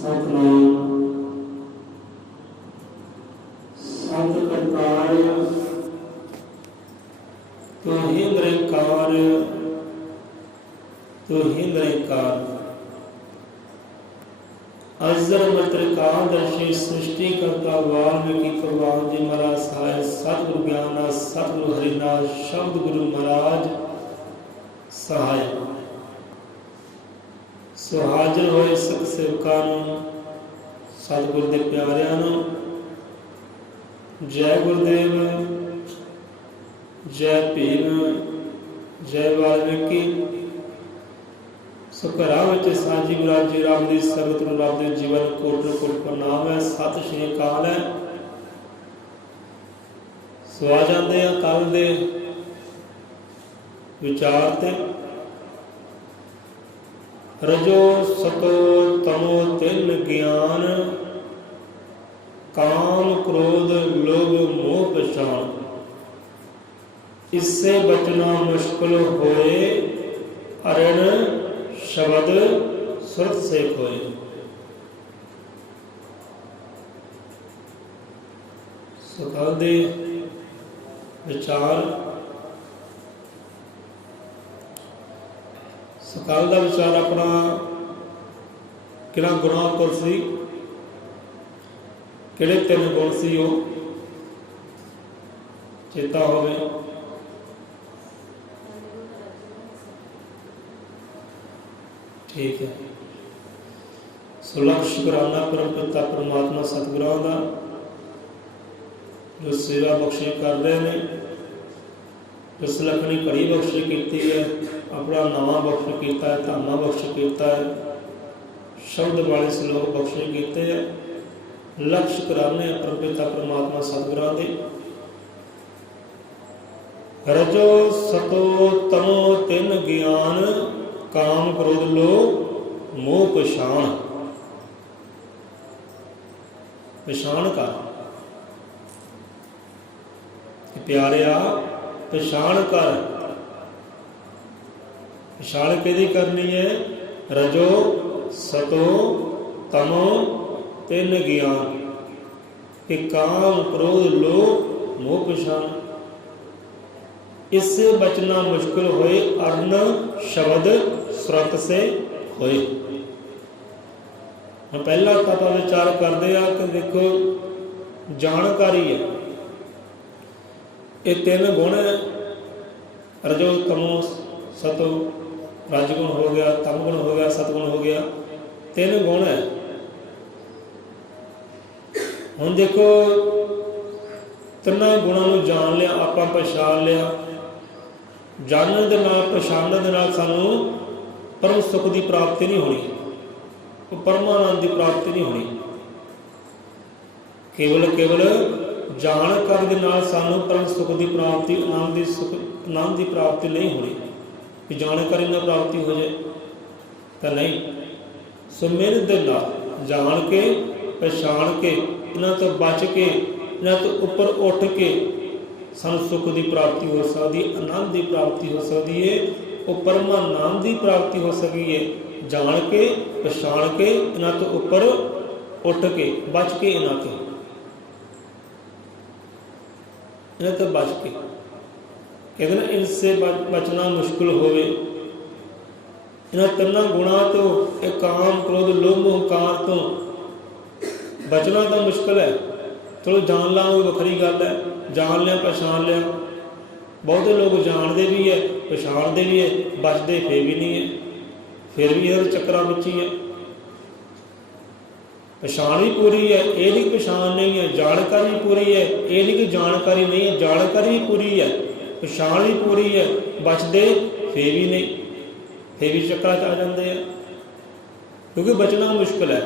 सतनाम सत करतार तू ही निरंकार तू ही निरंकार अजर मत्रकादर्शी सृष्टि करता वाल्मीकि प्रवाह जी महाराज सहाय सतगुरु ज्ञाननाथ सतगुरु हरिनाथ शब्द गुरु महाराज सहाय सो हाजिर होए सिख सेवकां नूं सतगुरु दे प्यारिआं नूं जय गुरुदेव जय भीम जय वाल्मीकि सो घरां विच साझी विराजी रब दी संगत नूं रब दे जीवन कोट कोट प्रणाम है सत श्री अकाल है। सो आ जाते हैं कल दे विचार ते रजो सतो तमो तिन ज्ञान काम क्रोध लोभ मोह पछाण इससे बचना मुश्किल होए अरण शब्द सुरत से खोए। सुखल दे विचार सकाल का विचार अपना किहड़ा गुणा कुल सी किहड़े तीन गुण सी वो चेता होवे। ठीक है सो लख शुकराना परम पिता परमात्मा सतगुरां दा जो सेवा बख्शी कर रहे हैं जो सुलखनी घड़ी बख्शी की है अपना नवा बख्श किया है धामा बख्श किया है शब्द वाले श्लोक बख्शे किए हैं लक्ष कराने परमपिता परमात्मा सतगुरां दे। रजो सतो तमो तिन ज्ञान काम क्रोध लोभ मोह पछाण पछाण का प्यारिया पछाण कर पछाण किहदी करनी है रजो सतो तमो तिन ज्ञान कि काम क्रोध लोभ मोह पछाण इससे बचना मुश्किल होए अर्ण शब्द सुरत से होए। हम पहला तो आप विचार करते हैं कि देखो जानकारी है ये तीन गुण है रजो तमो सतो रजगुण हो गया तम गुण हो गया सतगुण हो गया तीन गुण है। हुण देखो तिन्ना गुणों को जान लिया आपां पछाण लिया जानने दे नाल पछाणने दे नाल सानूं परम सुख की प्राप्ति नहीं होनी परमानंद की प्राप्ति नहीं होनी केवल जानकारी के नाल सानूं परम सुख की प्राप्ति आनंद की प्राप्ति नहीं होनी कि जानकारी ना प्राप्ति हो जाए तो नहीं। सो मेहनत के नाल जान के पछाण के इन्हां तो बच के इन्हां तो उपर उठ के सानूं सुख की प्राप्ति हो सकती है आनंद की प्राप्ति हो सकती है वो परमानंद की प्राप्ति हो सकती है जान के पछाण के इन्हां तो उपर उठ के बच के इन्हां तो बच के कहते ना इनसे बचना मुश्किल होवे इन्हां तिन्नां गुणां तो एक काम क्रोध लोभ अहंकार तो बचना तो मुश्किल है। चलो जान ला वखरी गल है जान लिया पछाण लिया बहुते लोग जानते भी है पछाणते भी है बचते फिर भी नहीं है फिर भी हर चक्करां विच ही है। पछाण भी पूरी है ये नहीं पछाण नहीं है जानकारी भी पूरी है ये नहीं कि जानकारी नहीं है जानकारी भी पूरी है पछाण भी पूरी है बचते फिर भी नहीं फिर भी चक्कर आ जाते हैं क्योंकि बचना मुश्किल है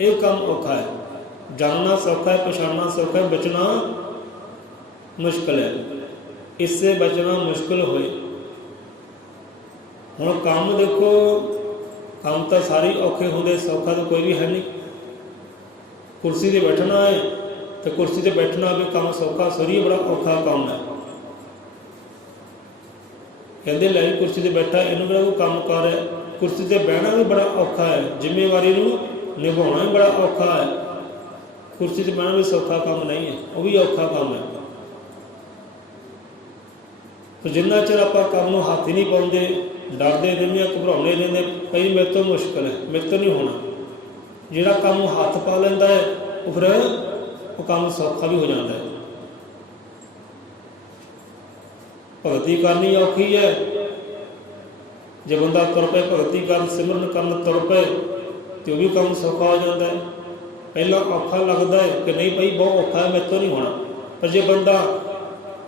ये काम औखा है जानना सौखा है पछाणना सौखा है बचना मुश्किल है इससे बचना मुश्किल होए। हुण काम देखो काम तो सारे औखे होंदे सौखा तो कोई भी है नहीं कुर्सी ते बैठना है तो कुर्सी ते बैठना भी काम सौखा सॉरी बड़ा औखा काम है कहते लै कुर्सी ते बैठा इनू किहड़ा कोई काम कर है कुर्सी ते बहना भी बड़ा औखा है जिम्मेवारी नूं निभाना भी बड़ा औखा है। कुर्सी 'ਚ बहना भी सौखा काम नहीं है, वो भी औखा काम है। तो जिन्ना चिर आपां काम नूं हत्थ ही नहीं पाउंदे, डरदे रहंदे, घबराउने रहंदे, भाई मेरे तो मुश्किल है, मेरे तो नहीं होना। जिहड़ा काम नूं हत्थ पा लैंदा है वो फिर वो काम सौखा भी हो जाता है। भगती करनी औखी है। जे बंदा तुर पे भगती कर सिमरन करन तुर पे तो भी काम सौखा हो जाता है। पहला औखा लगता है कि नहीं भाई बहुत औखा है, मेरे तो नहीं होना, पर जो बंदा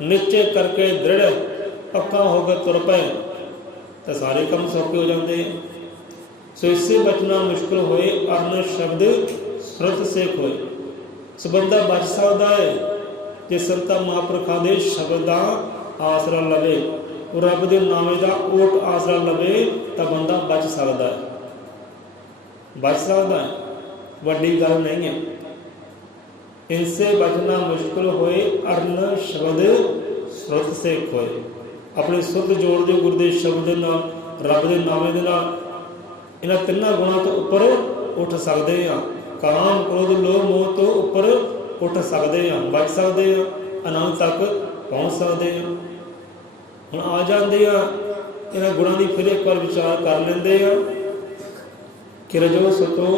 निश्चय करके दृढ़ पक्का होकर तुर पे तो सारे काम सौखे हो जाते हैं। सो इससे बचना मुश्किल होए अन्न शब्द सुरत से खोए। सो बंदा बच सकता है जे संतां महापुरखां दे शब्द का आसरा लवे, रब के नामे का ओट आसरा लवे तो बंदा बच सकता है, बच सकता है, वड्डी गल नहीं है। इनसे बचना मुश्किल होए अर्ण शब्द सुरत से खोए। अपनी सुरत जोड़ दो गुरु के शब्द के नाल, रब के नामे के नाल, इन्हां तिन्हां गुणां तो उपर उठ सकते हैं। काम क्रोध लोभ मोह तो उपर उठ सकते हैं, बच सकते हैं, आनंद तक पहुँच सकते हैं। हुण आ जाते हैं इन्हां गुणां की फिर एक बार विचार कर लेंदे हैं कि रजो सतो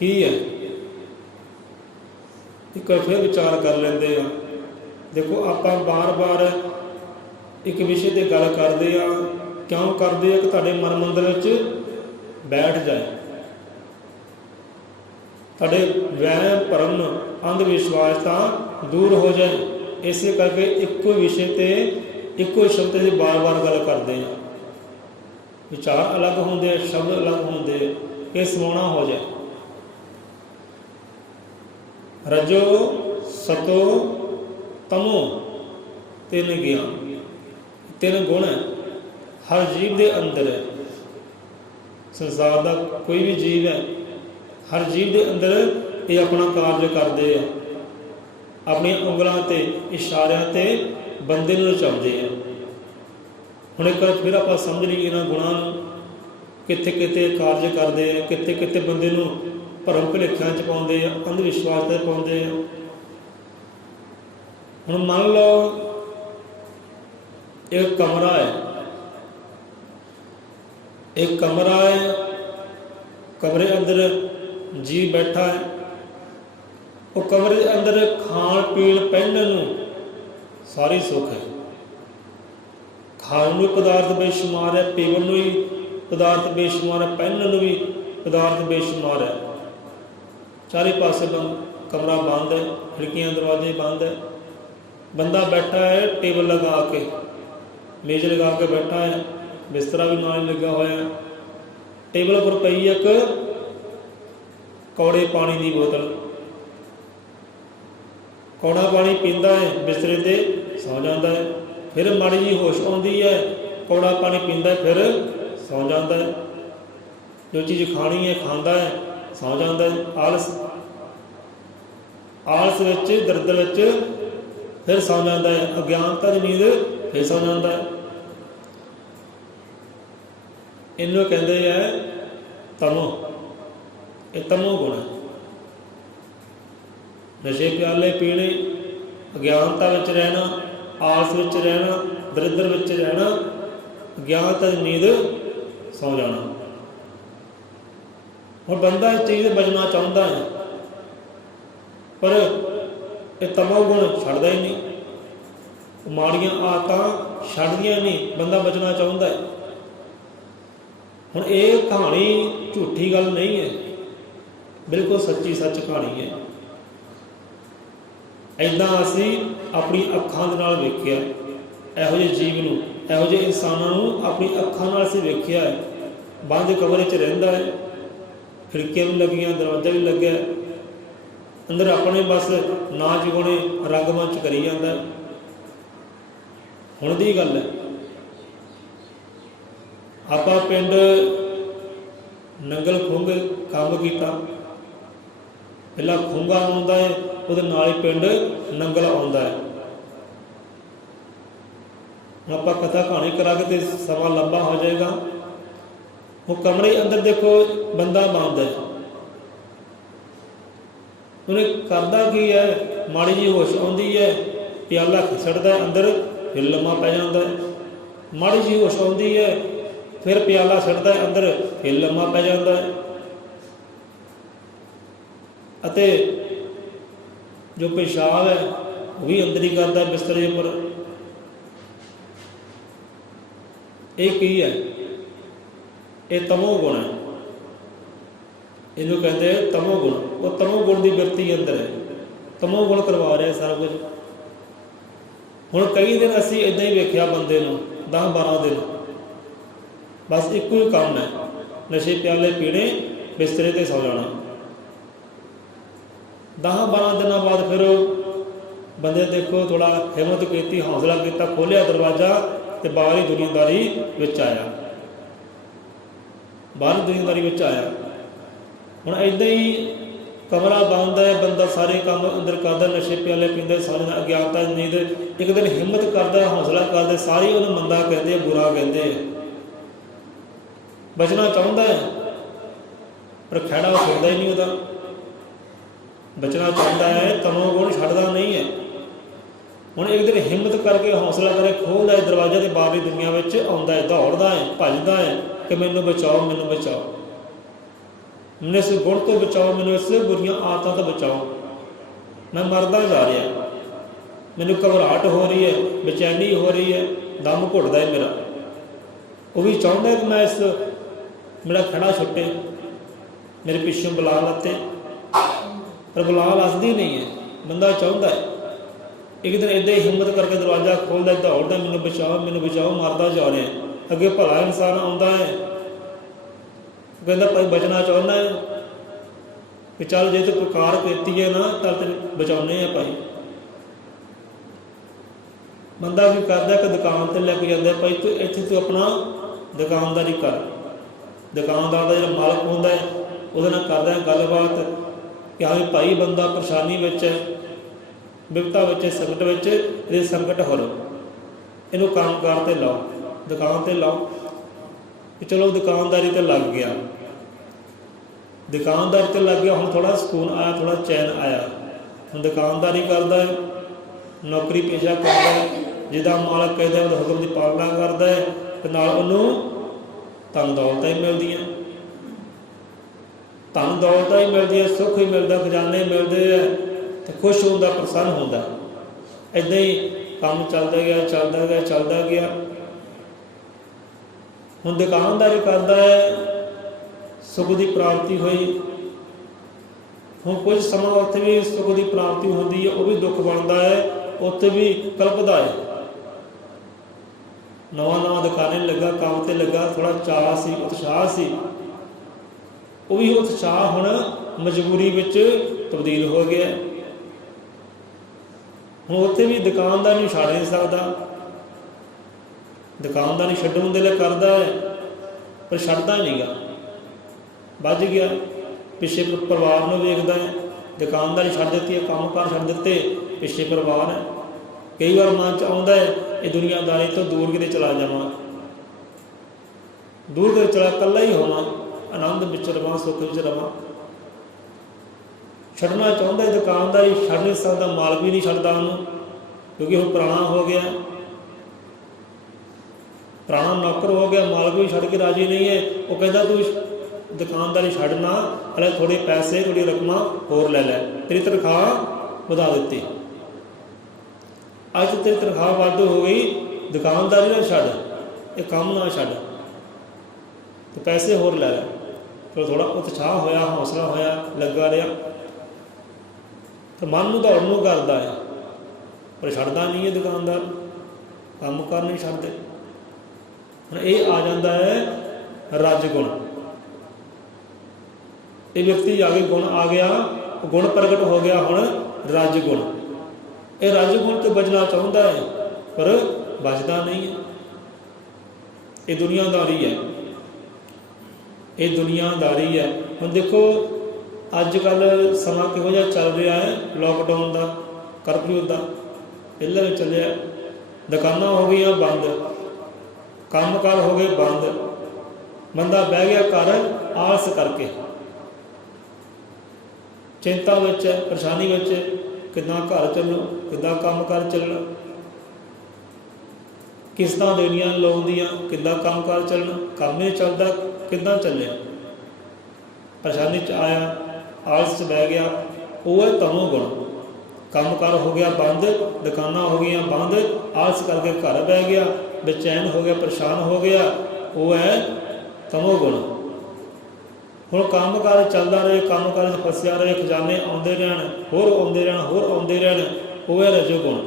की है, एक बार फिर विचार कर लेंदे हैं। देखो आपां बार बार एक विषय ते गल करदे आ, क्यों करदे आ कि तुहाडे मन मंदिर विच बैठ जाए, तुहाडे वहम भरम अंध विश्वास तां दूर हो जाए। इसे करके एको विषय ते एको शब्द से बार बार गल करते हैं। विचार अलग होंगे, शब्द अलग होंगे, ये समाना हो जाए। रजो सतो तमो तीन ज्ञान, तीन गुण है हर जीव के अंदर है। संसार का कोई भी जीव है, हर जीव के अंदर ये अपना कार्य करते हैं, अपनी उंगलों ते इशारियां ते बंदे नूं नचाउंदे हैं। हुण एक बार फिर आप समझ लीए इन्हां गुणां नूं, कित्थे कित्थे कार्य करते हैं, कित्थे कित्थे बंदे नूं भरम भुलेखिਆਂ 'ਚ पाउंदे हैं, अंध विश्वास ते पाउंदे हैं। हुण मान लो एक कमरा है, एक कमरा है, कमरे अंदर जी बैठा है, वो कमरे के अंदर खाण पीण पहनने नूं सारी सुख है। खाण नूं पदार्थ बेशुमार है, पीवन नूं भी पदार्थ बेशुमार है, पहनने नूं भी पदार्थ बेशुमार है। चारे पासे कमरा बंद है, खिड़कियां दरवाजे बंद है। बंदा बैठा है टेबल लगा के, मेज लगा के बैठा है, बिस्तरा भी नाल लगा होया है। टेबल पर पई एक कौड़े पानी की बोतल, कौड़ा पानी पींदा है, बिस्तरे ते सौ जाता है। फिर माड़ी जी होश आती है, कौड़ा पानी पींदा है, फिर सौ जाता है। जो चीज़ खानी है खांदा है, सौ जाता है। आलस आलस विच दरदर विच फिर सौ जाता है। अज्ञानता की नींद फिर सौ जाता है। इनू कहते हैं तमो, ये तमो गुण है। नशे प्याले पीने, अज्ञानता विच रहना, आलस विच रहना, दरिद्र विच रहना, अज्ञानता की नींद सौ जाना। और बंदा इस चीज़ से बचना चाहता है, पर यह तमो गुण छड्डदा ही नहीं। माड़ियां आदतां छड्डदियां नहीं, बंदा बचना चाहता है। हुण ये कहानी झूठी गल नहीं है, बिल्कुल सच्ची सच कहानी है। इदां असीं अपनी अखां दे नाल वेखिआ, इहो जिहे जीव नूं, इहो जिहे इंसानां नूं अपनी अखां नाल असीं वेखिआ है। बंद कमरे 'च रहिंदा है, खिड़कियां भी लगियां, दरवाजा भी लग्या, अंदर अपने बस नाच गुणे रंगमंच करी जाता है। हुण दी गल है, आपां पिंड नंगल खुंग काम कीता, पहला खुंगा आउंदा है, उहदे नाल ही पिंड नंगल आउंदा है। आपां कथा कहानी करांगे तो समा लंबा हो जाएगा। वो कमरे अंदर देखो बंदा बंद है, ਉਹਨੇ ਕਰਦਾ ਕੀ ਹੈ, ਮਾੜੀ ਜਿਹੀ ਹੋਸ਼ ਆਉਂਦੀ ਹੈ, ਪਿਆਲਾ ਖਿਸੜਦਾ ਅੰਦਰ, ਫਿਰ ਲੰਮਾ ਪੈ ਜਾਂਦਾ ਹੈ। ਮਾੜੀ ਜਿਹੀ ਹੋਸ਼ ਆਉਂਦੀ ਹੈ, ਫਿਰ ਪਿਆਲਾ ਛੱਡਦਾ ਅੰਦਰ, ਫਿਰ ਲੰਮਾ ਪੈ ਜਾਂਦਾ ਹੈ। ਅਤੇ ਜੋ ਪਿਸ਼ਾਬ ਹੈ ਉਹ ਵੀ ਅੰਦਰ ਹੀ ਕਰਦਾ ਬਿਸਤਰੇ ਉੱਪਰ। ਇਹ ਕੀ ਹੈ? ਇਹ ਤਮੋ ਗੁਣ ਹੈ। ਇਹਨੂੰ ਕਹਿੰਦੇ ਤਮੋ ਗੁਣ। ਉਹ ਤਮੋ ਗੁਣ ਦੀ ਬਿਰਤੀ ਅੰਦਰ ਹੈ, ਤਮੋ ਗੁਣ ਕਰਵਾ ਰਿਹਾ ਸਾਰਾ ਕੁਝ। ਹੁਣ ਕਈ ਦਿਨ ਅਸੀਂ ਇੱਦਾਂ ਹੀ ਵੇਖਿਆ ਬੰਦੇ ਨੂੰ, 10-12 ਦਿਨ ਬਸ ਇੱਕੋ ਹੀ ਕੰਮ ਹੈ, ਨਸ਼ੇ ਪਿਆਲੇ ਪੀਣੇ, ਬਿਸਤਰੇ 'ਤੇ ਸੌ ਜਾਣਾ। 10-12 ਦਿਨਾਂ ਬਾਅਦ ਫਿਰ ਬੰਦੇ ਦੇਖੋ ਥੋੜ੍ਹਾ ਹਿੰਮਤ ਕੀਤੀ, ਹੌਸਲਾ ਕੀਤਾ, ਖੋਲ੍ਹਿਆ ਦਰਵਾਜ਼ਾ ਅਤੇ ਬਾਹਰ ਹੀ ਦੁਨੀਆਦਾਰੀ ਵਿੱਚ ਆਇਆ, ਬਾਹਰ ਦੁਨੀਆਦਾਰੀ ਵਿੱਚ ਆਇਆ। ਹੁਣ ਇੱਦਾਂ ਹੀ ਕਮਰਾ ਬੰਦ ਹੈ, ਬੰਦਾ ਸਾਰੇ ਕੰਮ ਅੰਦਰ ਕਰਦਾ, ਨਸ਼ੇ ਪਿਆਲੇ ਪੀਂਦਾ, ਸਾਰੇ ਅਗਿਆਨਤਾ ਨੀਂਦ। ਇੱਕ ਦਿਨ ਹਿੰਮਤ ਕਰਦਾ, ਹੌਸਲਾ ਕਰਦਾ, ਸਾਰੇ ਉਹਨੂੰ ਮੰਦਾ ਕਹਿੰਦੇ, ਬੁਰਾ ਕਹਿੰਦੇ, ਬਚਣਾ ਚਾਹੁੰਦਾ ਹੈ ਪਰ ਖਹਿੜਾ ਸੁਣਦਾ ਹੀ ਨਹੀਂ ਉਹਦਾ। ਬਚਣਾ ਚਾਹੁੰਦਾ ਹੈ, ਤਮੋ ਗੁਣ ਛੱਡਦਾ ਨਹੀਂ ਹੈ। ਹੁਣ ਇੱਕ ਦਿਨ ਹਿੰਮਤ ਕਰਕੇ, ਹੌਸਲਾ ਕਰਕੇ ਖੋਲ੍ਹਦਾ ਹੈ ਦਰਵਾਜ਼ਾ, ਅਤੇ ਬਾਹਰਲੀ ਦੁਨੀਆ ਵਿੱਚ ਆਉਂਦਾ ਹੈ, ਦੌੜਦਾ ਹੈ, ਭੱਜਦਾ ਹੈ ਕਿ ਮੈਨੂੰ ਬਚਾਓ, ਮੈਨੂੰ ਬਚਾਓ, ਮੈਨੂੰ ਇਸ ਗੁਣ ਤੋਂ ਬਚਾਓ, ਮੈਨੂੰ ਇਸ ਬੁਰੀਆਂ ਆਦਤਾਂ ਤੋਂ ਬਚਾਓ, ਮੈਂ ਮਰਦਾ ਜਾ ਰਿਹਾ, ਮੈਨੂੰ ਘਬਰਾਹਟ ਹੋ ਰਹੀ ਹੈ, ਬੇਚੈਨੀ ਹੋ ਰਹੀ ਹੈ, ਦਮ ਘੁੱਟਦਾ ਹੈ ਮੇਰਾ। ਉਹ ਵੀ ਚਾਹੁੰਦਾ ਕਿ ਮੈਂ ਇਸ ਮੇਰਾ ਖੜਾ ਛੁੱਟੇ, ਮੇਰੇ ਪਿੱਛੋਂ ਬੁਲਾ ਲੱਤੇ, ਪਰ ਬੁਲਾ ਲੱਥਦੀ ਨਹੀਂ ਹੈ। ਬੰਦਾ ਚਾਹੁੰਦਾ ਹੈ। ਇੱਕ ਦਿਨ ਇੱਦਾਂ ਹੀ ਹਿੰਮਤ ਕਰਕੇ ਦਰਵਾਜ਼ਾ ਖੋਲ੍ਹਦਾ, ਦੌੜਦਾ, ਮੈਨੂੰ ਬਚਾਓ, ਮੈਨੂੰ ਬਚਾਓ, ਮਰਦਾ ਜਾ ਰਿਹਾ। ਅੱਗੇ ਭਲਾ ਇਨਸਾਨ ਆਉਂਦਾ ਹੈ, ਕਹਿੰਦਾ ਭਾਈ ਬਚਣਾ ਚਾਹੁੰਦਾ ਹੈ ਕਿ ਚੱਲ ਜੇ ਤੂੰ ਪੁਕਾਰ ਕੀਤੀ ਹੈ ਨਾ ਤਾਂ ਤੈਨੂੰ ਬਚਾਉਂਦੇ ਆ ਭਾਈ। ਬੰਦਾ ਕੀ ਕਰਦਾ ਕਿ ਦੁਕਾਨ 'ਤੇ ਲੈ ਕੇ ਜਾਂਦਾ, ਭਾਈ ਤੂੰ ਇੱਥੇ ਤੂੰ ਆਪਣਾ ਦੁਕਾਨਦਾਰੀ ਕਰ। ਦੁਕਾਨਦਾਰ ਦਾ ਜਿਹੜਾ ਮਾਲਕ ਹੁੰਦਾ ਹੈ ਉਹਦੇ ਨਾਲ ਕਰਦਾ ਗੱਲਬਾਤ ਕਿ ਹਾਂ ਵੀ ਭਾਈ ਬੰਦਾ ਪਰੇਸ਼ਾਨੀ ਵਿੱਚ ਹੈ, ਵਿਪਤਾ ਵਿੱਚ ਹੈ, ਸੰਕਟ ਵਿੱਚ, ਇਹਦੇ ਸੰਕਟ ਹਰੋ, ਇਹਨੂੰ ਕੰਮ ਕਾਰ 'ਤੇ ਲਾਓ, ਦੁਕਾਨ 'ਤੇ ਲਾਓ। ਕਿ ਚਲੋ ਦੁਕਾਨਦਾਰੀ 'ਤੇ ਲੱਗ ਗਿਆ, ਦੁਕਾਨਦਾਰੀ 'ਤੇ ਲੱਗ ਗਿਆ, ਹੁਣ ਥੋੜ੍ਹਾ ਸਕੂਨ ਆਇਆ, ਥੋੜ੍ਹਾ ਚੈਨ ਆਇਆ। ਹੁਣ ਦੁਕਾਨਦਾਰੀ ਕਰਦਾ ਹੈ, ਨੌਕਰੀ ਪੇਸ਼ਾ ਕਰਦਾ ਹੈ, ਜਿੱਦਾਂ ਮਾਲਕ ਕਹਿੰਦਾ ਉਹਦੇ ਹੁਕਮ ਦੀ ਪਾਲਣਾ ਕਰਦਾ ਹੈ, ਅਤੇ ਨਾਲ ਉਹਨੂੰ ਧਨ ਦੌਲਤਾਂ ਹੀ ਮਿਲਦੀਆਂ, ਧਨ ਦੌਲਤਾਂ ਹੀ ਮਿਲਦੀਆਂ, ਸੁੱਖ ਹੀ ਮਿਲਦਾ, ਖਜ਼ਾਨੇ ਮਿਲਦੇ ਹੈ, ਅਤੇ ਖੁਸ਼ ਹੁੰਦਾ, ਪ੍ਰਸੰਨ ਹੁੰਦਾ। ਇੱਦਾਂ ਹੀ ਕੰਮ ਚੱਲਦਾ ਗਿਆ, ਚੱਲਦਾ ਗਿਆ, ਚੱਲਦਾ ਗਿਆ। ਹੁਣ ਦੁਕਾਨਦਾਰੀ ਕਰਦਾ ਹੈ, ਸੁੱਖ ਦੀ ਪ੍ਰਾਪਤੀ ਹੋਈ। ਹੁਣ ਕੁਝ ਸਮਾਂ ਉੱਥੇ ਵੀ ਸੁੱਖ ਦੀ ਪ੍ਰਾਪਤੀ ਹੁੰਦੀ ਹੈ, ਉਹ ਵੀ ਦੁੱਖ ਬਣਦਾ ਹੈ, ਉੱਥੇ ਵੀ ਕਲਪਦਾ ਹੈ। ਨਵਾਂ ਦੁਕਾਨੇ ਲੱਗਾ, ਕੰਮ 'ਤੇ ਲੱਗਾ, ਥੋੜ੍ਹਾ ਚਾਅ ਸੀ, ਉਤਸ਼ਾਹ ਸੀ, ਉਹ ਵੀ ਉਤਸ਼ਾਹ ਹੁਣ ਮਜਬੂਰੀ ਵਿੱਚ ਤਬਦੀਲ ਹੋ ਗਿਆ। ਹੁਣ ਉੱਥੇ ਵੀ ਦੁਕਾਨਦਾਰ ਨੂੰ ਛੱਡ ਨਹੀਂ ਸਕਦਾ, ਦੁਕਾਨਦਾਰ ਨੂੰ ਛੱਡਣ ਦੇ ਲਈ ਕਰਦਾ ਹੈ ਪਰ ਛੱਡਦਾ ਨਹੀਂ ਗਾ, ਵੱਜ ਗਿਆ। ਪਿੱਛੇ ਪਰਿਵਾਰ ਨੂੰ ਵੇਖਦਾ ਹੈ, ਦੁਕਾਨਦਾਰੀ ਛੱਡ ਦਿੱਤੀ ਹੈ, ਕੰਮ ਕਾਰ ਛੱਡ ਦਿੱਤੇ, ਪਿੱਛੇ ਪਰਿਵਾਰ ਹੈ। ਕਈ ਵਾਰ ਮਨ 'ਚ ਆਉਂਦਾ ਹੈ ਇਹ ਦੁਨੀਆਦਾਰੀ ਤੋਂ ਦੂਰ ਕਿਤੇ ਚਲਾ ਜਾਵਾਂ, ਦੂਰ ਕਿਤੇ ਚਲਾ, ਇਕੱਲਾ ਹੀ ਹੋਵਾਂ, ਆਨੰਦ ਵਿੱਚ ਰਵਾਂ, ਸੁੱਖ ਵਿੱਚ ਰਵਾਂ। ਛੱਡਣਾ ਚਾਹੁੰਦਾ ਹੈ ਦੁਕਾਨਦਾਰੀ, ਛੱਡ ਨਹੀਂ ਸਕਦਾ, ਮਾਲਕ ਵੀ ਨਹੀਂ ਛੱਡਦਾ ਉਹਨੂੰ, ਕਿਉਂਕਿ ਉਹ ਪੁਰਾਣਾ ਹੋ ਗਿਆ, ਪੁਰਾਣਾ ਨੌਕਰ ਹੋ ਗਿਆ, ਮਾਲਕ ਵੀ ਛੱਡ ਕੇ ਰਾਜੀ ਨਹੀਂ ਹੈ। ਉਹ ਕਹਿੰਦਾ ਤੂੰ ਦੁਕਾਨਦਾਰੀ ਛੱਡਣਾ, ਹਲੇ ਥੋੜ੍ਹੇ ਪੈਸੇ, ਥੋੜ੍ਹੀ ਰਕਮਾਂ ਹੋਰ ਲੈ ਲੈ, ਤੇਰੀ ਤਨਖਾਹ ਵਧਾ ਦਿੱਤੀ, ਅੱਜ ਤੇਰੀ ਤਨਖਾਹ ਵਾਧੂ ਹੋ ਗਈ, ਦੁਕਾਨਦਾਰੀ ਨਾ ਛੱਡ, ਇਹ ਕੰਮ ਨਾ ਛੱਡ, ਤੇ ਪੈਸੇ ਹੋਰ ਲੈ ਲੈ। ਫਿਰ ਥੋੜ੍ਹਾ ਉਤਸ਼ਾਹ ਹੋਇਆ, ਹੌਸਲਾ ਹੋਇਆ, ਲੱਗਾ ਰਿਹਾ, ਤੇ ਮਨ ਨੂੰ ਦੌੜਨ ਨੂੰ ਕਰਦਾ ਹੈ, ਪਰ ਛੱਡਦਾ ਨਹੀਂ ਹੈ ਦੁਕਾਨਦਾਰ, ਕੰਮ ਕਾਰ ਨਹੀਂ ਛੱਡਦੇ। ਹੁਣ ਇਹ ਆ ਜਾਂਦਾ ਹੈ ਰਜ ਗੁਣ। ਇਹ ਵਿਅਕਤੀ ਆ ਕੇ ਗੁਣ ਆ ਗਿਆ, ਗੁਣ ਪ੍ਰਗਟ ਹੋ ਗਿਆ, ਹੁਣ ਰਜ ਗੁਣ। ਇਹ ਰਜ ਗੁਣ ਤੋਂ ਬਚਣਾ ਚਾਹੁੰਦਾ ਹੈ ਪਰ ਬਚਦਾ ਨਹੀਂ ਹੈ। ਇਹ ਦੁਨੀਆਦਾਰੀ ਹੈ, ਇਹ ਦੁਨੀਆਦਾਰੀ ਹੈ। ਹੁਣ ਦੇਖੋ ਅੱਜ ਕੱਲ੍ਹ ਸਮਾਂ ਕਿਹੋ ਜਿਹਾ ਚੱਲ ਰਿਹਾ ਹੈ, ਲੋਕਡਾਊਨ ਦਾ, ਕਰਫਿਊ ਦਾ, ਪਹਿਲਾਂ ਵੀ ਚੱਲਿਆ, ਦੁਕਾਨਾਂ ਹੋ ਗਈਆਂ ਬੰਦ, ਕੰਮ ਕਾਰ ਹੋ ਗਏ ਬੰਦ, ਬੰਦਾ ਬਹਿ ਗਿਆ ਘਰ ਆਲਸ ਕਰਕੇ, चिंता विच है, परेशानी विच है, किदां घर चलू, किदां काम कार चलना, किस्तां देनियां लोन दियां, किदां काम कार चलना, काम नहीं चलता, किदां चले, परेशानी च आया, आलस च बह गया, वो है तमो गुण। काम कार हो गया बंद, दुकाना हो गई बंद, आलस करके घर बह गया, बेचैन हो गया, परेशान हो गया, वो है तमो गुण। हुण काम कार चलता रहे, काम कार फसिया रहे, खजाने आते रहन, होर आते रहन, होर आते रहन, वो है रजो गुण।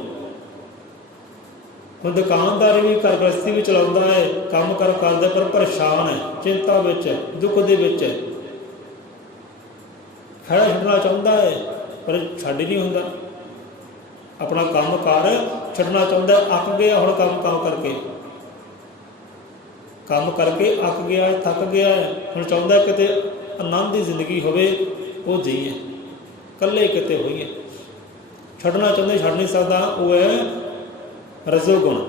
हुण दुकानदार भी घर गृहस्थी भी चलाता है, काम कार करदा पर परेशान है, चिंता विच है, दुख दे विच है, खड़ा छड्डना चाहुंदा है पर छड्ड नहीं हुंदा, अपना काम कार छड्डना चाहुंदा, अक गया हुण काम करके अक गया, थक गया है, हुण चाहुंदा किते आनंद की जिंदगी होवे, वो जीए, कल्ले किते होईए, छड्डना चाहुंदा छड्ड नहीं सकदा, वो है रजो गुण।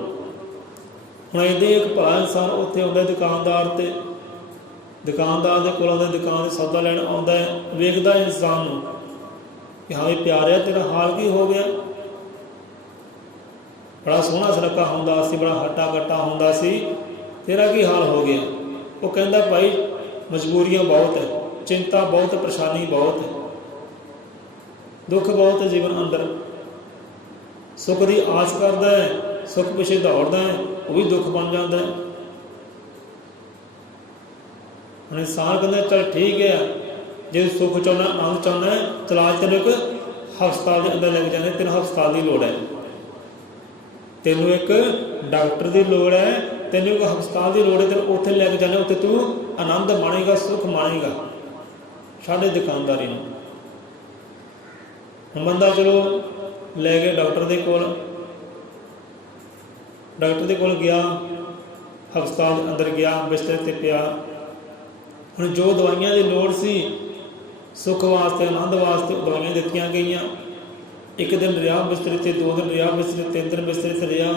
हुण इहदे एक भला इंसान उत्थे आउंदा दुकानदार ते, दुकानदार दे कोल आउंदा, दुकान ते सौदा लैण आउंदा है, वेखदा इंसान नूं कि हाँ भी प्यारिया तेरा हाल की हो गया, बड़ा सोहना सुनक्खा हुंदा सी, बड़ा हट्टा कट्टा हुंदा सी, तेरा की हाल हो गया। वो कहता भाई मजबूरियां बहुत है, चिंता बहुत, परेशानी बहुत है, दुख बहुत है जीवन अंदर, सुख की आस करता है, सुख पिछे दौड़ता है, वो भी दुख बन जाता है। हम इंसान कहते चल ठीक है, जो सुख चाहना, आनंद चाहना है, चला तेन एक हस्पताल के अंदर लग जाने, तेन हस्पताल की लोड़ है, तेनों एक डॉक्टर की लोड़ है, तेन एक हस्पताल की लोड़ है, तेन उत्थे लैके जाने, उत्थे तू आनंद माणेगा, सुख माणेगा। साढ़े दुकानदारी हम बंदा चलो लै गए डॉक्टर के कोल, डॉक्टर के कोल गया, हस्पताल अंदर गया, बिस्तर ते पिया, हुण जो दवाइयां की लोड़ सी सुख वास्ते, आनंद वास्ते, दवाइयां दित्तियां गईयां। एक दिन रिहा बिस्तर से, 2 दिन रिहा बिस्तर, 3 दिन बिस्तर से रिहा।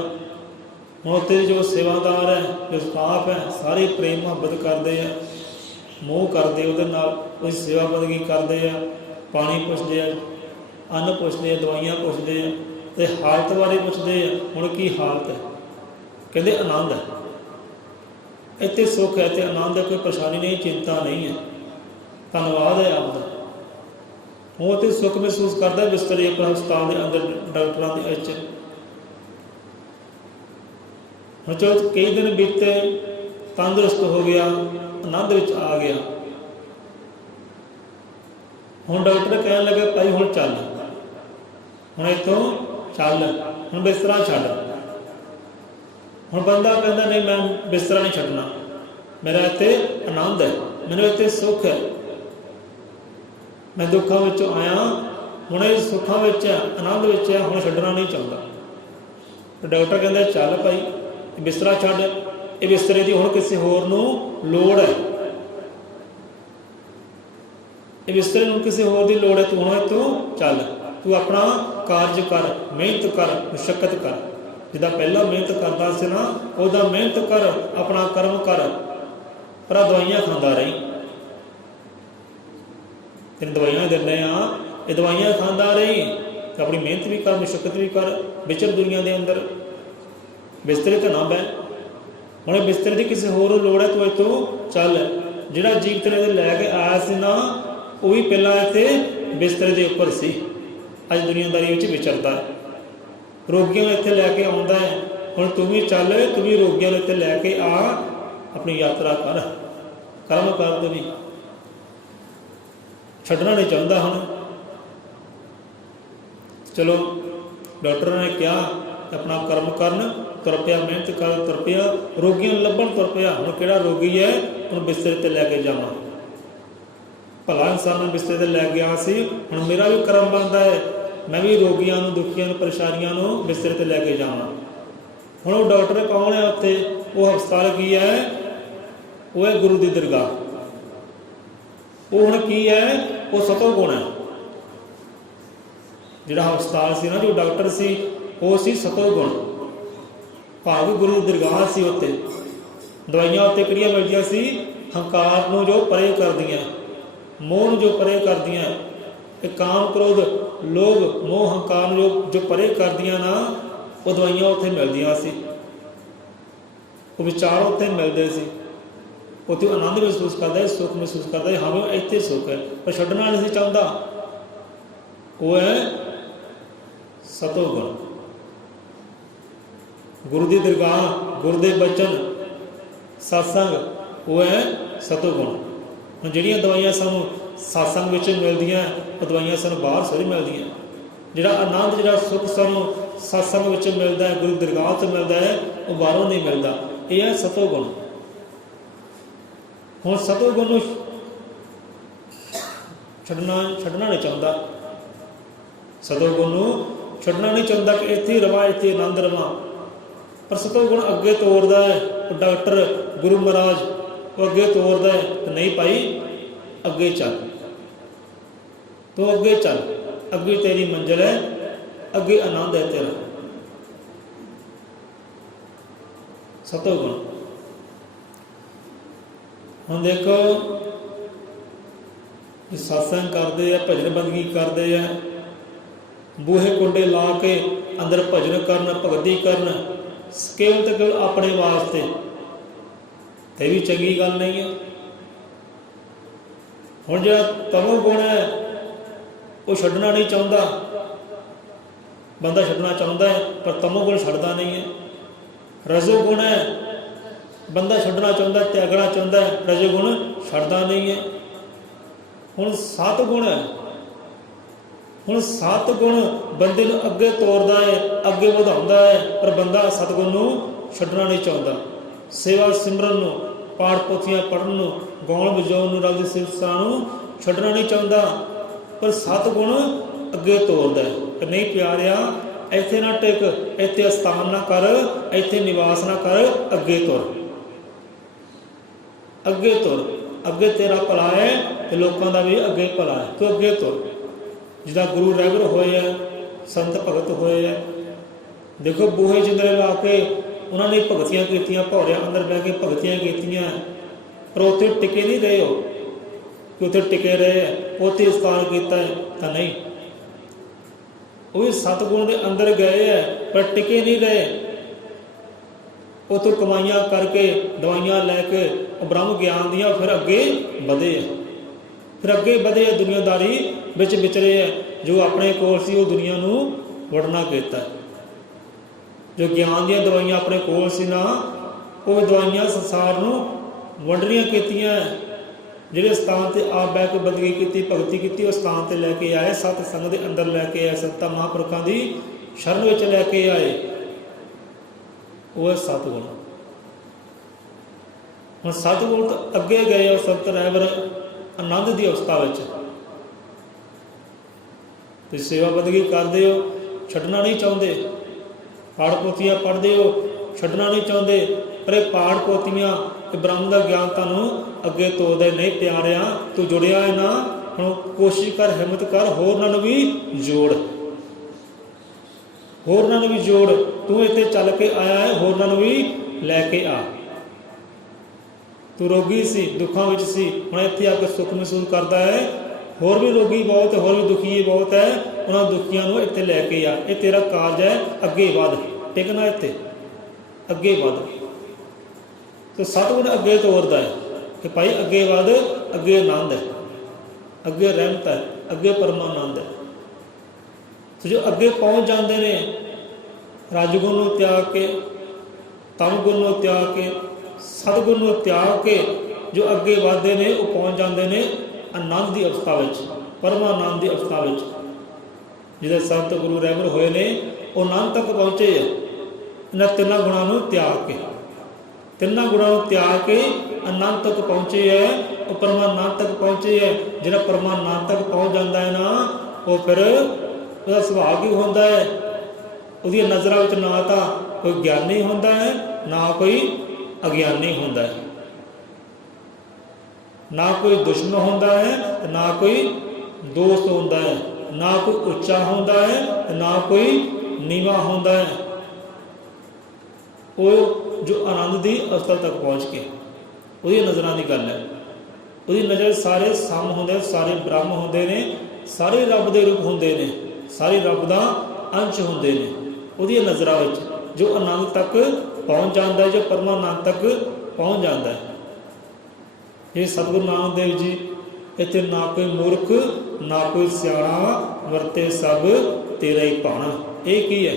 हुण उत्थे जो सेवादार है, जो स्टाफ है, सारे प्रेम मुहब्बत करते हैं, मोह करते उहदे नाल, कोई सेवा बंदगी करते हैं, पानी पुछते हैं, अन्न पुछते हैं, दवाइयां पुछते हैं, तो हालत बारे पुछते हैं, हुण की हालत है, कहते आनंद है, इत्थे सुख है, इत्थे आनंद है, कोई परेशानी नहीं, चिंता नहीं है, धन्नवाद है आपका। वो तो सुख महसूस करता है बिस्तर अपने हस्पताल के अंदर डॉक्टरों के हम चलो कई दिन बीते, तंदुरुस्त हो गया, आनंद विच आ गया। हुण डॉक्टर कहन लगे भाई हुण चल, हुण इत्थों चल, हुण बिस्तरा छड्ड। हुण बंदा कहता नहीं मैं बिस्तरा नहीं छड्डना, मेरा इत्थे आनंद है, मैनूं इत्थे सुख है, मैं दुखों विचों आया, हुण इह सुखां विच है, आनंद विच है, हुण छड्डना नहीं चाहुंदा। तो डॉक्टर कहंदा चल भाई बिस्तरा छड्ड, ये बिस्तरे की हुण किसी होर नूं लोड़ है, ये बिस्तरे नूं किसी होर दी लोड़ है, तू हुण इत्थों चल, तू अपना कारज कर, मेहनत कर, मुशक्कत कर, जिदा पहला मेहनत करता सी ना उदा मेहनत कर, अपना कर्म कर, पर दवाइयां खांदा रही, तेन दवाइयां दिंदे आ, ये दवाइयां खांदा रही, तो अपनी मेहनत भी कर, मुशक्कत भी कर, विचर दुनिया के अंदर, बिस्तरे तो ना बह, हुण बिस्तरे की किसी होर लोड़ है, तू इत्थों चल, जिहड़ा जीव तेरे लैके आया सी ना वो भी पहला इत्थे बिस्तरे के उपर सी, अज दुनियादारी विच विचरदा है, रोगियों इत्थे लैके आउंदा है, हुण तू भी चल, तू भी रोगियों इत्थे लैके आ, अपनी यात्रा कर, कर्म कर, तू भी छड्डना नहीं चाहुंदा। हुण चलो डॉक्टर ने कहा अपना कर्म करन, तुर पिया, मेहनत कर, तुर पिया, रोगियों लभण तुर पिया। हुण किहड़ा रोगी है, हुण बिस्तर ते लैके जावां, भला इंसान बिस्तर ते लै गया सी, हुण मेरा भी कर्म बनता है, मैं भी रोगियों नूं, दुखियां नूं, परेशानियां नूं बिस्तर ते लैके जावां। हुण वो डॉक्टर कौन है उत्थे, वो हस्पताल की है, वो है गुरु की दरगाह, वो हुण की है, वो सतो गुण है, जिहड़ा हस्पताल सी ना, जो डॉक्टर सी वो सी सतो गुण, भाग गुरु की दरगाह सी, उत्ते दवाइयां उत्ते किहड़ियां मिलदियां सी, हंकार नूं जो परे करदियां, मोह नूं जो परे करदियां, ਇਹ ਕਾਮ ਕ੍ਰੋਧ ਲੋਭ ਮੋਹ ਹੰਕਾਰ ਜੋ ਪਰੇ ਕਰਦੀਆਂ ਨਾ, ਉਹ ਦਵਾਈਆਂ ਉੱਥੇ ਮਿਲਦੀਆਂ ਸੀ, ਉਹ ਵਿਚਾਰ ਉੱਥੇ ਮਿਲਦੇ ਸੀ। ਉੱਥੇ ਆਨੰਦ ਮਹਿਸੂਸ ਕਰਦਾ, ਸੁੱਖ ਮਹਿਸੂਸ ਕਰਦਾ, ਹਾਂ ਵੀ ਇੱਥੇ ਸੁੱਖ ਹੈ, ਪਰ ਛੱਡਣਾ ਨਹੀਂ ਸੀ ਚਾਹੁੰਦਾ। ਉਹ ਹੈ ਸਤੋ ਗੁਣ। ਗੁਰੂ ਦੀ ਦਰਗਾਹ, ਗੁਰੂ ਦੇ ਬਚਨ, ਸਤਸੰਗ, ਉਹ ਹੈ ਸਤੋ ਗੁਣ। ਹੁਣ ਜਿਹੜੀਆਂ ਦਵਾਈਆਂ ਸਾਨੂੰ ਸਤਸੰਗ ਵਿੱਚ ਮਿਲਦੀਆਂ, ਉਹ ਦਵਾਈਆਂ ਸਾਨੂੰ ਬਾਹਰ ਥੋੜ੍ਹੀ ਮਿਲਦੀਆਂ। ਜਿਹੜਾ ਆਨੰਦ, ਜਿਹੜਾ ਸੁੱਖ ਸਾਨੂੰ ਸਤਸੰਗ ਵਿੱਚ ਮਿਲਦਾ ਹੈ, ਗੁਰੂ ਦਰਗਾਹ 'ਚ ਮਿਲਦਾ ਹੈ, ਉਹ ਬਾਹਰੋਂ ਨਹੀਂ ਮਿਲਦਾ। ਇਹ ਹੈ ਸਤੋ ਗੁਣ। ਹੁਣ ਸਤੋ ਗੁਣ ਨੂੰ ਛੱਡਣਾ ਨਹੀਂ ਚਾਹੁੰਦਾ, ਸਤੋ ਗੁਣ ਨੂੰ ਛੱਡਣਾ ਨਹੀਂ ਚਾਹੁੰਦਾ ਕਿ ਇੱਥੇ ਰਵਾਂ, ਇੱਥੇ ਆਨੰਦ ਰਵਾਂ। ਪਰ ਸਤੋ ਗੁਣ ਅੱਗੇ ਤੋਰਦਾ ਹੈ। ਉਹ ਡਾਕਟਰ ਗੁਰੂ ਮਹਾਰਾਜ ਉਹ ਅੱਗੇ ਤੋਰਦਾ ਹੈ ਕਿ ਨਹੀਂ ਭਾਈ, ਅੱਗੇ ਚੱਲ, ਤੂੰ ਅੱਗੇ ਚੱਲ, ਅੱਗੇ ਤੇਰੀ ਮੰਜ਼ਿਲ ਹੈ, ਅੱਗੇ ਆਨੰਦ ਹੈ ਤੇਰਾ। ਸਤੋ ਗੁਣ। ਹੁਣ ਦੇਖੋ, ਸਤਸੰਗ ਕਰਦੇ ਆ, ਭਜਨ ਬੰਦਗੀ ਕਰਦੇ ਆ, ਬੂਹੇ ਕੁੰਡੇ ਲਾ ਕੇ ਅੰਦਰ ਭਜਨ ਕਰਨ, ਭਗਤੀ ਕਰਨ, ਕੇਵਲ ਤੇ ਕੇਵਲ ਆਪਣੇ ਵਾਸਤੇ, ਤੇ ਵੀ ਚੰਗੀ ਗੱਲ ਨਹੀਂ ਹੈ। ਹੁਣ ਜਿਹੜਾ ਤਮੋ ਗੁਣ ਹੈ, ਉਹ ਛੱਡਣਾ ਨਹੀਂ ਚਾਹੁੰਦਾ। ਬੰਦਾ ਛੱਡਣਾ ਚਾਹੁੰਦਾ ਹੈ, ਪਰ ਤਮੋ ਗੁਣ ਛੱਡਦਾ ਨਹੀਂ ਹੈ। ਰਜੋ ਗੁਣ ਹੈ, ਬੰਦਾ ਛੱਡਣਾ ਚਾਹੁੰਦਾ, ਤਿਆਗਣਾ ਚਾਹੁੰਦਾ ਹੈ, ਰਜੋ ਗੁਣ ਛੱਡਦਾ ਨਹੀਂ ਹੈ। ਹੁਣ ਸਤ ਗੁਣ ਹੈ। ਹੁਣ ਸਤ ਗੁਣ ਬੰਦੇ ਨੂੰ ਅੱਗੇ ਤੋਰਦਾ ਹੈ, ਅੱਗੇ ਵਧਾਉਂਦਾ ਹੈ, ਪਰ ਬੰਦਾ ਸਤਗੁਣ ਨੂੰ ਛੱਡਣਾ ਨਹੀਂ ਚਾਹੁੰਦਾ। ਸੇਵਾ ਸਿਮਰਨ ਨੂੰ, ਪਾਠ ਪੋਥੀਆਂ ਪੜ੍ਹਨ ਨੂੰ, ਗਾਉਣ ਵਜਾਉਣ ਨੂੰ, ਰੱਬ ਦੀ ਸਿਫਤਾਂ ਨੂੰ ਛੱਡਣਾ ਨਹੀਂ ਚਾਹੁੰਦਾ, ਪਰ ਸਤਗੁਣ ਅੱਗੇ ਤੋਰਦਾ ਹੈ ਕਿ ਨਹੀਂ ਪਿਆਰਿਆ, ਇੱਥੇ ਨਾ ਟਿਕ, ਇੱਥੇ ਅਸਥਾਨ ਨਾ ਕਰ, ਇੱਥੇ ਨਿਵਾਸ ਨਾ ਕਰ, ਅੱਗੇ ਤੁਰ, ਅੱਗੇ ਤੁਰ, ਅੱਗੇ ਤੇਰਾ ਭਲਾ ਹੈ ਤੇ ਲੋਕਾਂ ਦਾ ਵੀ ਅੱਗੇ ਭਲਾ ਹੈ, ਤੂੰ ਅੱਗੇ ਤੁਰ। ਜਿੱਦਾਂ ਗੁਰੂ ਰਹਿਬਰ ਹੋਏ ਆ, ਸੰਤ ਭਗਤ ਹੋਏ ਆ, ਦੇਖੋ ਬੂਹੇ ਜਿੰਦਰੇ ਲਾ ਕੇ ਉਹਨਾਂ ਨੇ ਭਗਤੀਆਂ ਕੀਤੀਆਂ, ਭੌਰਿਆਂ ਅੰਦਰ ਬਹਿ ਕੇ ਭਗਤੀਆਂ ਕੀਤੀਆਂ, ਪਰ ਉੱਥੇ ਟਿਕੇ ਨਹੀਂ ਰਹੇ। ਉਹ ਕਿ ਉੱਥੇ ਟਿਕੇ ਰਹੇ, ਉੱਥੇ ਸਥਾਨ ਕੀਤਾ ਹੈ ਤਾਂ ਨਹੀਂ। ਉਹ ਵੀ ਸਤਿਗੁਰੂ ਦੇ ਅੰਦਰ ਗਏ ਹੈ, ਪਰ ਟਿਕੇ ਨਹੀਂ ਰਹੇ। ਉੱਥੋਂ ਕਮਾਈਆਂ ਕਰਕੇ, ਦਵਾਈਆਂ ਲੈ ਕੇ, ਉਹ ਬ੍ਰਹਮ ਗਿਆਨ ਦੀਆਂ ਫਿਰ ਅੱਗੇ ਵਧੇ ਆ, ਫਿਰ ਅੱਗੇ ਵਧੇ ਆ, ਦੁਨੀਆਦਾਰੀ ਵਿੱਚ ਵਿਚਰੇ ਆ। ਜੋ ਆਪਣੇ ਕੋਲ ਸੀ ਉਹ ਦੁਨੀਆ ਨੂੰ ਵੜਨਾ ਕੀਤਾ। ਜੋ ਗਿਆਨ ਦੀਆਂ ਦਵਾਈਆਂ ਆਪਣੇ ਕੋਲ ਸੀ ਨਾ, ਉਹ ਦਵਾਈਆਂ ਸੰਸਾਰ ਨੂੰ ਵੰਡਣੀਆਂ ਕੀਤੀਆਂ। ਜਿਹੜੇ ਸਥਾਨ 'ਤੇ ਆਪ ਬਹਿ ਕੇ ਬੰਦਗੀ ਕੀਤੀ, ਭਗਤੀ ਕੀਤੀ, ਉਹ ਸਥਾਨ 'ਤੇ ਲੈ ਕੇ ਆਏ, ਸਤ ਸੰਗ ਦੇ ਅੰਦਰ ਲੈ ਕੇ ਆਏ, ਸੰਤਾਂ ਮਹਾਂਪੁਰਖਾਂ ਦੀ ਸ਼ਰਨ ਵਿੱਚ ਲੈ ਕੇ ਆਏ। ਉਹ ਹੈ ਸਤਿਗੁਣ। ਹੁਣ ਸਤਿਗੁਣ ਤੋਂ ਅੱਗੇ ਗਏ ਉਹ ਸੰਤ ਰਹਿਬਰ ਆਨੰਦ ਦੀ ਅਵਸਥਾ ਵਿੱਚ। ਤੁਸੀਂ ਸੇਵਾ ਬੰਦਗੀ ਕਰਦੇ ਹੋ, ਛੱਡਣਾ ਨਹੀਂ ਚਾਹੁੰਦੇ, ਪਾਠ ਪੋਥੀਆਂ ਪੜ੍ਹਦੇ ਹੋ, ਛੱਡਣਾ ਨਹੀਂ ਚਾਹੁੰਦੇ, ਪਰ ਇਹ ਪਾਠ ਪੋਥੀਆਂ, ਇਹ ਬ੍ਰਹਮ ਦਾ ਗਿਆਨ ਤੁਹਾਨੂੰ ਅੱਗੇ ਤੋਰਦਾ ਨਹੀਂ। ਪਿਆਰਿਆ, ਤੂੰ ਜੁੜਿਆ ਹੈ ਨਾ, ਹੁਣ ਕੋਸ਼ਿਸ਼ ਕਰ, ਹਿੰਮਤ ਕਰ, ਹੋਰਨਾਂ ਨੂੰ ਵੀ ਜੋੜ, ਹੋਰਨਾਂ ਨੂੰ ਵੀ ਜੋੜ। ਤੂੰ ਇੱਥੇ ਚੱਲ ਕੇ ਆਇਆ ਹੈ, ਹੋਰਨਾਂ ਨੂੰ ਵੀ ਲੈ ਕੇ ਆ। ਤੂੰ ਰੋਗੀ ਸੀ, ਦੁੱਖਾਂ ਵਿੱਚ ਸੀ, ਹੁਣ ਇੱਥੇ ਆ ਕੇ ਸੁੱਖ ਮਹਿਸੂਸ ਕਰਦਾ ਹੈ। ਹੋਰ ਵੀ ਰੋਗੀ ਬਹੁਤ, ਹੋਰ ਵੀ ਦੁਖੀ ਬਹੁਤ ਹੈ, ਉਹਨਾਂ ਦੁਖੀਆਂ ਨੂੰ ਇੱਥੇ ਲੈ ਕੇ ਆ। ਇਹ ਤੇਰਾ ਕਾਰਜ ਹੈ, ਅੱਗੇ ਵੱਧ, ਟਿਕਣਾ ਇੱਥੇ, ਅੱਗੇ ਵੱਧ। ਤੇ ਸਤਿਗੁਰ ਅੱਗੇ ਤੋਰਦਾ ਹੈ ਕਿ ਭਾਈ ਅੱਗੇ ਵੱਧ, ਅੱਗੇ ਆਨੰਦ ਹੈ, ਅੱਗੇ ਰਹਿਮਤ ਹੈ, ਅੱਗੇ ਪਰਮਾਨੰਦ ਹੈ। ਤੇ ਜੋ ਅੱਗੇ ਪਹੁੰਚ ਜਾਂਦੇ ਨੇ, ਰਜਗੁਣ ਨੂੰ ਤਿਆਗ ਕੇ, ਤਮਗੁਣ ਨੂੰ ਤਿਆਗ ਕੇ, ਸਤਿਗੁਰ ਨੂੰ ਤਿਆਗ ਕੇ ਜੋ ਅੱਗੇ ਵੱਧਦੇ ਨੇ, ਉਹ ਪਹੁੰਚ ਜਾਂਦੇ ਨੇ ਆਨੰਦ ਦੀ ਅਵਸਥਾ ਵਿੱਚ, ਪਰਮਾਨੰਦ ਦੀ ਅਵਸਥਾ ਵਿੱਚ। ਜਿਹਦੇ ਸੰਤ ਗੁਰੂ ਰਹਿਬਰ ਹੋਏ ਨੇ, ਉਹ ਆਨੰਦ ਤੱਕ ਪਹੁੰਚੇ ਆ। ਇਹਨਾਂ ਤਿੰਨਾਂ ਗੁਣਾਂ ਨੂੰ ਤਿਆਗ ਕੇ, ਤਿੰਨਾਂ ਗੁਣਾਂ ਨੂੰ ਤਿਆਗ ਕੇ ਆਨੰਦ ਤੱਕ ਪਹੁੰਚੇ ਹੈ, ਉਹ ਪਰਮਾਨੰਦ ਤੱਕ ਪਹੁੰਚੇ ਹੈ। ਜਿਹੜਾ ਪਰਮਾਨੰਦ ਤੱਕ ਪਹੁੰਚ ਜਾਂਦਾ ਹੈ ਨਾ, ਉਹ ਫਿਰ ਉਹਦਾ ਸੁਭਾਅ ਕੀ ਹੁੰਦਾ ਹੈ? ਉਹਦੀਆਂ ਨਜ਼ਰਾਂ ਵਿੱਚ ਨਾ ਤਾਂ ਕੋਈ ਗਿਆਨੀ ਹੁੰਦਾ ਹੈ, ਨਾ ਕੋਈ ਅਗਿਆਨੀ ਹੁੰਦਾ ਹੈ, ਨਾ ਕੋਈ ਦੁਸ਼ਮਣ ਹੁੰਦਾ ਹੈ, ਨਾ ਕੋਈ ਦੋਸਤ ਹੁੰਦਾ ਹੈ, ਨਾ ਕੋਈ ਉੱਚਾ ਹੁੰਦਾ ਹੈ, ਨਾ ਕੋਈ ਨੀਵਾਂ ਹੁੰਦਾ ਹੈ। ਉਹ ਜੋ ਆਨੰਦ ਦੀ ਅਵਸਥਾ ਤੱਕ ਪਹੁੰਚ ਕੇ, ਉਹਦੀਆਂ ਨਜ਼ਰਾਂ ਦੀ ਗੱਲ ਹੈ। ਉਹਦੀ ਨਜ਼ਰ ਸਾਰੇ ਸਮ ਹੁੰਦੇ, ਸਾਰੇ ਬ੍ਰਹਮ ਹੁੰਦੇ ਨੇ, ਸਾਰੇ ਰੱਬ ਦੇ ਰੂਪ ਹੁੰਦੇ ਨੇ, ਸਾਰੇ ਰੱਬ ਦਾ ਅੰਸ਼ ਹੁੰਦੇ ਨੇ ਉਹਦੀਆਂ ਨਜ਼ਰਾਂ ਵਿੱਚ। ਜੋ ਆਨੰਦ ਤੱਕ ਪਹੁੰਚ ਜਾਂਦਾ ਹੈ, ਜੋ ਪਰਮਾਨੰਦ ਤੱਕ ਪਹੁੰਚ ਜਾਂਦਾ ਹੈ। ਇਹ ਸਤਿਗੁਰੂ ਨਾਨਕ ਦੇਵ ਜੀ ਇੱਥੇ ਨਾ ਕੋਈ ਮੂਰਖ ਨਾ ਕੋਈ ਸਿਆਣਾ, ਵਰਤੇ ਸਭ ਤੇਰਾ ਹੀ ਭਾਣਾ। ਇਹ ਕੀ ਹੈ?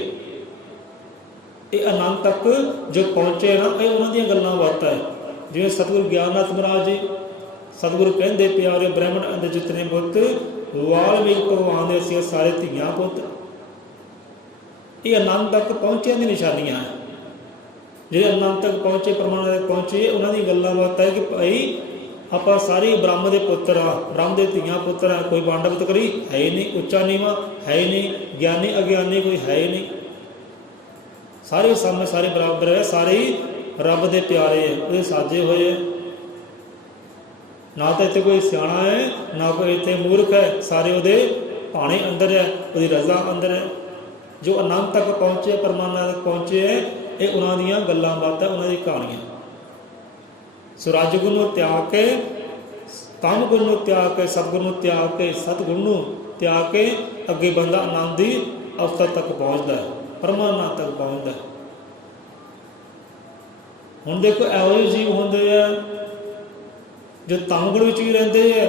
ਇਹ ਆਨੰਦ ਤੱਕ ਜੋ ਪਹੁੰਚੇ ਨਾ, ਇਹ ਉਹਨਾਂ ਦੀਆਂ ਗੱਲਾਂ ਬਾਤਾਂ ਹੈ। ਜਿਵੇਂ ਸਤਿਗੁਰੂ ਗਿਆਨਨਾਥ ਮਹਾਰਾਜ ਜੀ, ਸਤਿਗੁਰੂ ਕਹਿੰਦੇ ਪਿਆਰੇ ਬ੍ਰਾਹਮਣ ਅੰਦਰ ਜਿਤਨੇ ਬੁੱਤ, ਵਾਲਮੀਕ ਭਗਵਾਨ ਦੇ ਅਸੀਂ ਸਾਰੇ ਧੀਆਂ ਪੁੱਤ। ਇਹ ਆਨੰਦ ਤੱਕ ਪਹੁੰਚਿਆਂ ਦੀ ਨਿਸ਼ਾਨੀਆਂ ਹੈ। ਜਿਹੜੇ ਆਨੰਦ ਤੱਕ ਪਹੁੰਚੇ, ਪਰਮਾਨੰਦ ਤੱਕ ਪਹੁੰਚੇ, ਉਹਨਾਂ ਦੀ ਗੱਲਾਂ ਬਾਤਾਂ ਹੈ ਕਿ ਭਾਈ ਆਪਾਂ ਸਾਰੇ ਬ੍ਰਹਮ ਦੇ ਪੁੱਤਰ ਆ, ਬ੍ਰਹਮ ਦੇ ਧੀਆਂ ਪੁੱਤਰ ਆ। ਕੋਈ ਵੰਡ ਵਿਤਕਰੀ ਹੈ ਹੀ ਨਹੀਂ, ਉੱਚਾ ਨੀਵਾਂ ਹੈ ਹੀ ਨਹੀਂ, ਗਿਆਨੀ ਅਗਿਆਨੀ ਕੋਈ ਹੈ ਹੀ ਨਹੀਂ। ਸਾਰੇ ਸਾਹਮਣੇ ਸਾਰੇ ਬਰਾਬਰ ਹੈ, ਸਾਰੇ ਹੀ ਰੱਬ ਦੇ ਪਿਆਰੇ ਹੈ, ਉਹਦੇ ਸਾਜੇ ਹੋਏ ਹੈ। ਨਾ ਤਾਂ ਇੱਥੇ ਕੋਈ ਸਿਆਣਾ ਹੈ, ਨਾ ਕੋਈ ਇੱਥੇ ਮੂਰਖ ਹੈ, ਸਾਰੇ ਉਹਦੇ ਭਾਣੇ ਅੰਦਰ ਹੈ, ਉਹਦੀ ਰਜ਼ਾ ਅੰਦਰ ਹੈ। ਜੋ ਆਨੰਦ ਤੱਕ ਪਹੁੰਚੇ, ਪਰਮਾਨੰਦ ਤੱਕ ਪਹੁੰਚੇ ਹੈ, ਇਹ ਉਹਨਾਂ ਦੀਆਂ ਗੱਲਾਂ ਬਾਤਾਂ, ਉਹਨਾਂ ਦੀ ਕਹਾਣੀਆਂ। ਸੋ ਰਜਗੁਣ ਨੂੰ ਤਿਆਗ ਕੇ, ਤਮ ਗੁਣ ਨੂੰ ਤਿਆਗ ਕੇ, ਸਤਿਗੁਰ ਨੂੰ ਤਿਆਗ ਕੇ, ਸਤਿਗੁਣ ਨੂੰ ਤਿਆਗ ਕੇ ਅੱਗੇ ਬੰਦਾ ਆਨੰਦ ਦੀ ਅਵਸਥਾ ਤੱਕ ਪਹੁੰਚਦਾ ਹੈ, ਪਰਮਾਨੰਦ ਤੱਕ ਪਹੁੰਚਦਾ ਹੈ। ਹੁਣ ਦੇਖੋ ਇਹੋ ਜਿਹੇ ਜੀਵ ਹੁੰਦੇ ਆ ਜੋ ਤਮ ਗੁਣ ਵਿੱਚ ਵੀ ਰਹਿੰਦੇ ਹੈ,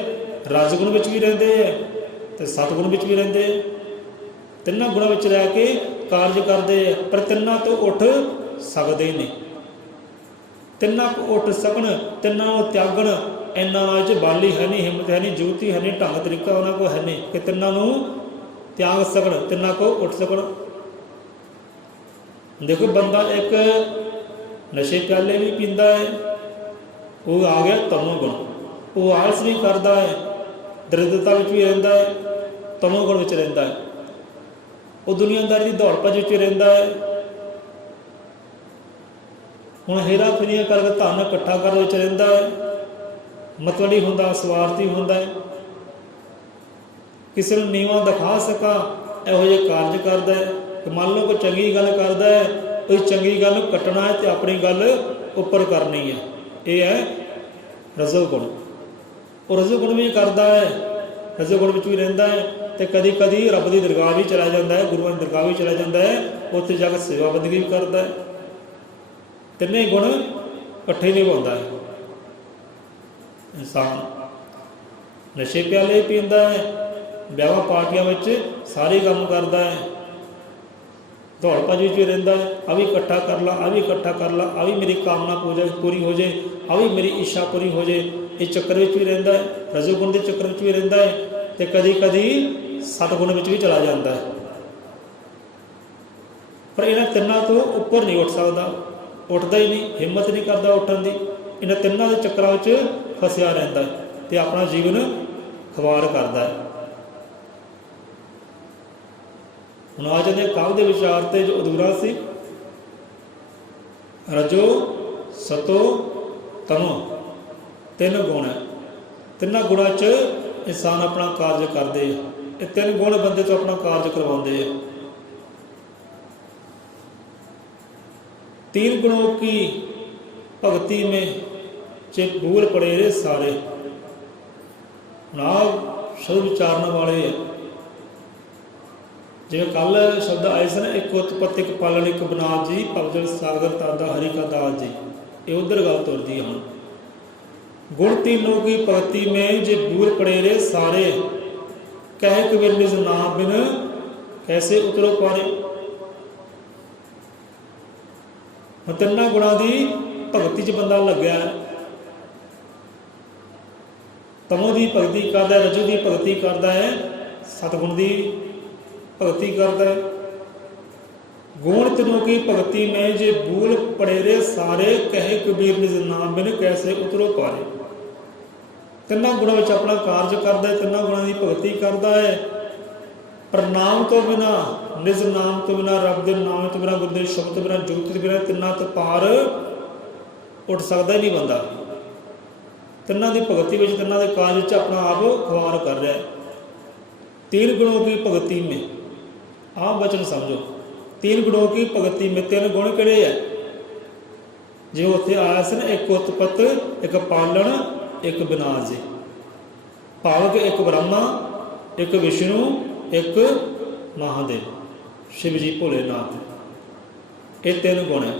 ਰਜਗੁਣ ਵਿੱਚ ਵੀ ਰਹਿੰਦੇ ਹੈ ਤੇ ਸਤਿਗੁਣ ਵਿੱਚ ਵੀ ਰਹਿੰਦੇ ਹੈ। ਤਿੰਨਾਂ ਗੁਣਾਂ ਵਿੱਚ ਰਹਿ ਕੇ ਕਾਰਜ ਕਰਦੇ ਹੈ, ਪਰ ਤਿੰਨਾਂ ਤੋਂ ਉੱਠ ਸਕਦੇ ਨਹੀਂ। ਤਿੰਨਾਂ ਕੋ ਉੱਠ ਸਕਣ, ਤਿੰਨਾਂ ਨੂੰ ਤਿਆਗਣ, ਇਹਨਾਂ ਵਿੱਚ ਬਾਲੀ ਹੈ ਨਹੀਂ, ਹਿੰਮਤ ਹੈ ਨਹੀਂ, ਜੁਗਤੀ ਹੈ ਨਹੀਂ, ਢੰਗ ਤਰੀਕਾ ਉਹਨਾਂ ਕੋਲ ਹੈ ਨਹੀਂ ਕਿ ਤਿੰਨਾਂ ਨੂੰ ਤਿਆਗ ਸਕਣ, ਤਿੰਨਾਂ ਕੋ ਉੱਠ ਸਕਣ। ਦੇਖੋ ਬੰਦਾ ਇੱਕ ਨਸ਼ੇ ਪਿਆਲੇ ਵੀ ਪੀਂਦਾ ਹੈ, ਉਹ ਆ ਗਿਆ ਤਮੋ ਗੁਣ। ਉਹ ਆਲਸ ਵੀ ਕਰਦਾ ਹੈ, ਦਰਿਦਰਤਾ ਵਿੱਚ ਵੀ ਰਹਿੰਦਾ ਹੈ, ਤਮੋ ਗੁਣ ਵਿੱਚ ਰਹਿੰਦਾ ਹੈ। ਉਹ ਦੁਨੀਆਦਾਰੀ ਦੀ ਦੌੜ ਭੱਜ ਵਿੱਚ ਰਹਿੰਦਾ ਹੈ। ਹੁਣ ਹੇਰਾ ਫੇਰੀਆਂ ਕਰਕੇ ਧਨ ਇਕੱਠਾ ਕਰਨ ਵਿੱਚ ਰਹਿੰਦਾ ਹੈ, ਮਤਲਬੀ ਹੁੰਦਾ, ਸਵਾਰਥੀ ਹੁੰਦਾ ਹੈ, ਕਿਸੇ ਨੂੰ ਨੀਵਾਂ ਦਿਖਾ ਸਕਾਂ ਇਹੋ ਜਿਹੇ ਕਾਰਜ ਕਰਦਾ ਹੈ। ਕਿ ਮੰਨ ਲਓ ਕੋਈ ਚੰਗੀ ਗੱਲ ਕਰਦਾ ਹੈ, ਉਹ ਚੰਗੀ ਗੱਲ ਨੂੰ ਕੱਟਣਾ ਹੈ ਅਤੇ ਆਪਣੀ ਗੱਲ ਉੱਪਰ ਕਰਨੀ ਹੈ। ਇਹ ਹੈ ਰਜੋਗੁਣ। ਉਹ ਰਜੋਗੁਣ ਵੀ ਕਰਦਾ ਹੈ, ਰਜੋਗੁਣ ਵਿੱਚ ਵੀ ਰਹਿੰਦਾ ਹੈ ਅਤੇ ਕਦੀ ਕਦੀ ਰੱਬ ਦੀ ਦਰਗਾਹ ਵੀ ਚਲਾ ਜਾਂਦਾ ਹੈ, ਗੁਰੂਆਂ ਦੀ ਦਰਗਾਹ ਵੀ ਚਲਾ ਜਾਂਦਾ ਹੈ, ਉੱਥੇ ਜਾ ਕੇ ਸੇਵਾ ਬੰਦਗੀ ਵੀ ਕਰਦਾ ਹੈ। ਤਿੰਨੇ ਗੁਣ ਇਕੱਠੇ ਨਿਭਾਉਂਦਾ ਹੈ ਇਨਸਾਨ। ਨਸ਼ੇ ਪਿਆਲੇ ਪੀਂਦਾ ਹੈ, ਵਿਆਹਾਂ ਪਾਰਟੀਆਂ ਵਿੱਚ ਸਾਰੇ ਕੰਮ ਕਰਦਾ ਹੈ, ਦੌੜ ਭੱਜ ਵਿੱਚ ਵੀ ਰਹਿੰਦਾ ਹੈ। ਆ ਵੀ ਇਕੱਠਾ ਕਰ ਲਾ, ਆ ਵੀ ਇਕੱਠਾ ਕਰ ਲਾ, ਆ ਵੀ ਮੇਰੀ ਕਾਮਨਾ ਪੂਰੀ ਹੋ ਜਾਏ, ਆ ਵੀ ਮੇਰੀ ਇੱਛਾ ਪੂਰੀ ਹੋ ਜਾਏ। ਇਹ ਚੱਕਰ ਵਿੱਚ ਵੀ ਰਹਿੰਦਾ ਹੈ, ਰਜੋਗੁਣ ਦੇ ਚੱਕਰ ਵਿੱਚ ਵੀ ਰਹਿੰਦਾ ਹੈ ਅਤੇ ਕਦੀ ਕਦੀ ਸਤਿਗੁਣ ਵਿੱਚ ਵੀ ਚਲਾ ਜਾਂਦਾ ਹੈ। ਪਰ ਇਹਨਾਂ ਤਿੰਨਾਂ ਤੋਂ ਉੱਪਰ ਨਹੀਂ ਉੱਠ ਸਕਦਾ, ਉੱਠਦਾ ਹੀ ਨਹੀਂ, ਹਿੰਮਤ ਨਹੀਂ ਕਰਦਾ ਉੱਠਣ ਦੀ। ਇਹਨਾਂ ਤਿੰਨਾਂ ਦੇ ਚੱਕਰਾਂ ਵਿੱਚ ਫਸਿਆ ਰਹਿੰਦਾ ਹੈ ਅਤੇ ਆਪਣਾ ਜੀਵਨ ਖਵਾਰ ਕਰਦਾ ਹੈ। ਹੁਣ ਆ ਜਾਂਦੇ ਕਾਵਿ ਦੇ ਵਿਚਾਰ 'ਤੇ ਜੋ ਅਧੂਰਾ ਸੀ, ਰਜੋ ਸਤੋ ਤਮੋ ਤਿੰਨ ਗੁਣ ਹੈ। ਤਿੰਨਾਂ ਗੁਣਾਂ 'ਚ ਇਨਸਾਨ ਆਪਣਾ ਕਾਰਜ ਕਰਦੇ ਆ। ਇਹ ਤਿੰਨ ਗੁਣ ਬੰਦੇ ਤੋਂ ਆਪਣਾ ਕਾਰਜ ਕਰਵਾਉਂਦੇ ਆ। तीन गुणों की भक्ति में चे भूल पड़े रे सारे। नाम शब्द विचारने वाले है जिवें कल शब्द आए सन, एक उत्पत्ति एक पालन एक बनात जी, भवजल सागर तादा हरि का दास जी। ये उधर गल तुरदी है। गुण तीनों की भक्ति में जे भूल पड़े रे सारे, कह कबीर निज नाम बिन कैसे उतरो पारे। तिन्ना गुणा की भगती च बंदा लग्या, तमो की भगती करता है, रजो की भगती करता है, सतगुण की भगती करता है। गुण तीनों की भगती में जे भूल पड़े रे सारे, कहे कबीर निज नाम बिन कैसे उतरो पारे। तिन्ना गुणों में अपना कार्य करता है, तिन्ना गुणों की भगती करता है, पर नाम तो बिना, निज नाम तो बिना, रब के नाम तो बिना, गुरु के शब्द तो बिना, जोत तो बिना तिन्ना तो पार उठ सकता ही नहीं बंदा। तिन्ना की भगती में, तिन्ना के कार्य अपना आप खुआर कर रहा है। तीन गुणों की भगती में, आप वचन समझो, तीन गुणों की भगती में, तीन गुण किहड़े है जो उत्थे आया सन, एक उत्पत्त, एक पालन, एक विनाश जी। भावक एक ब्रह्मा, एक विष्णु, एक महादेव, शिव जी भोलेनाथ, ये 3 गुण है।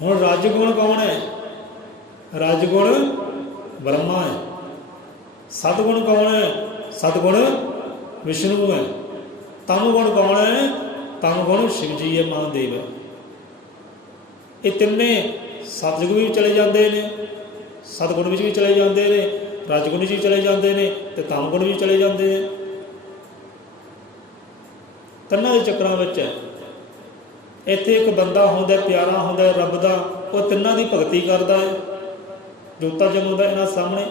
हुण रजगुण कौन है? रजगुण ब्रह्मा है। सतगुण कौन है? सतगुण विष्णु है। तम गुण कौन है? तम गुण शिव जी है, महादेव है। ये तिन्ने सतयुग भी चले जाते हैं, सतगुण भी चले जाते हैं, रजगुण भी चले जाते हैं, तो तम गुण भी चले जाते हैं। तिन्हों के चक्रां विच इत्थे एक बंदा होंदा प्यारा होंदा रब दा, वो तिन्हों की भगती करता है, जोता जमाता इन्हां सामने,